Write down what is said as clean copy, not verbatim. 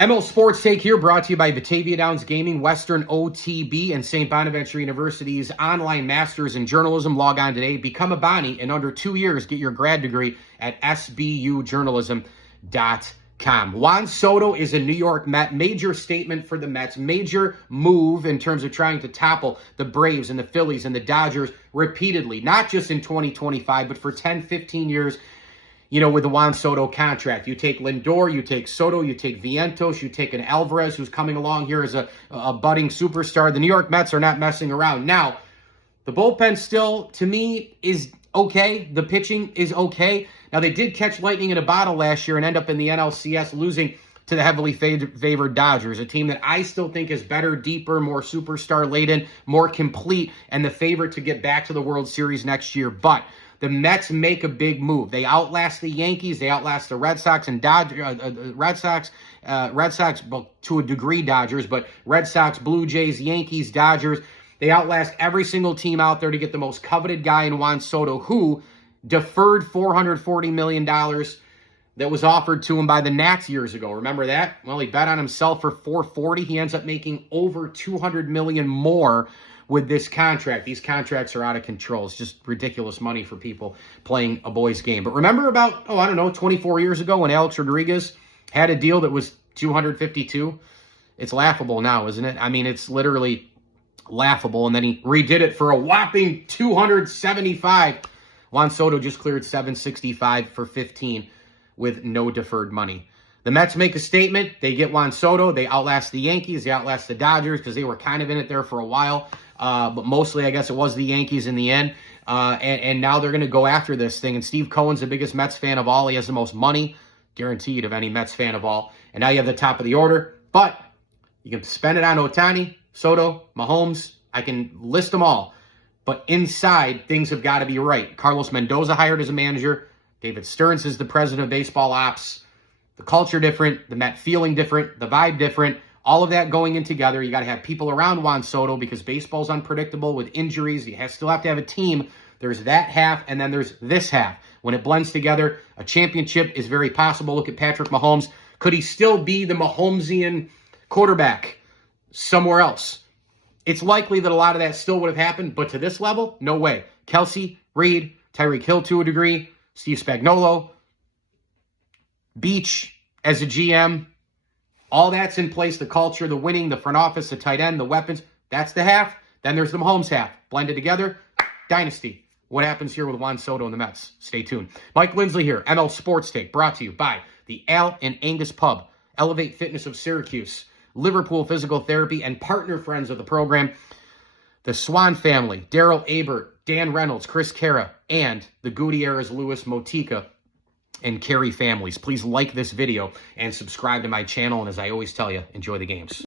ML Sports Take here, brought to you by Batavia Downs Gaming, Western OTB, and St. Bonaventure University's online masters in journalism. Log on today, become a Bonnie. In under 2 years, get your grad degree at sbujournalism.com. Juan Soto is a New York Met. Major statement for the Mets. Major move in terms of trying to topple the Braves and the Phillies and the Dodgers repeatedly, not just in 2025, but for 10, 15 years. You know, with the Juan Soto contract, you take Lindor, you take Soto, you take Vientos, you take an Alvarez who's coming along here as a budding superstar. The New York Mets are not messing around. Now, the bullpen still, to me, is okay. The pitching is okay. Now, they did catch lightning in a bottle last year and end up in the NLCS losing to the heavily favored Dodgers, a team that I still think is better, deeper, more superstar-laden, more complete, and the favorite to get back to the World Series next year. But the Mets make a big move. They outlast the Yankees. They outlast the Red Sox and Red Sox, well, to a degree, Dodgers, but Red Sox, Blue Jays, Yankees, Dodgers. They outlast every single team out there to get the most coveted guy in Juan Soto, who deferred $440 million that was offered to him by the Nats years ago. Remember that? Well, he bet on himself for $440. He ends up making over $200 million more with this contract. These contracts are out of control. It's just ridiculous money for people playing a boys game. But remember about, 24 years ago when Alex Rodriguez had a deal that was $252? It's laughable now, isn't it? I mean, it's literally laughable. And then he redid it for a whopping $275. Juan Soto just cleared $765 for 15 with no deferred money. The Mets make a statement. They get Juan Soto. They outlast the Yankees. They outlast the Dodgers because they were kind of in it there for a while. But mostly, I guess, it was the Yankees in the end. And now they're going to go after this thing. And Steve Cohen's the biggest Mets fan of all. He has the most money, guaranteed, of any Mets fan of all. And now you have the top of the order. But you can spend it on Ohtani, Soto, Mahomes. I can list them all. But inside, things have got to be right. Carlos Mendoza hired as a manager. David Stearns is the president of baseball ops. The culture different, the Met feeling different, the vibe different, all of that going in together. You got to have people around Juan Soto because baseball's unpredictable with injuries. You still have to have a team. There's that half, and then there's this half. When it blends together, a championship is very possible. Look at Patrick Mahomes. Could he still be the Mahomesian quarterback somewhere else? It's likely that a lot of that still would have happened, but to this level, no way. Kelsey, Reed, Tyreek Hill to a degree, Steve Spagnuolo, Beach as a GM, all that's in place. The culture, the winning, the front office, the tight end, the weapons. That's the half. Then there's the Mahomes half. Blended together, dynasty. What happens here with Juan Soto and the Mets? Stay tuned. Mike Lindsley here, ML Sports Take, brought to you by the Al and Angus Pub, Elevate Fitness of Syracuse, Liverpool Physical Therapy, and partner friends of the program, the Swan family, Daryl Abert, Dan Reynolds, Chris Cara, and the Gutierrez, Louis Motica, and Carey families. Please like this video and subscribe to my channel. And as I always tell you, enjoy the games.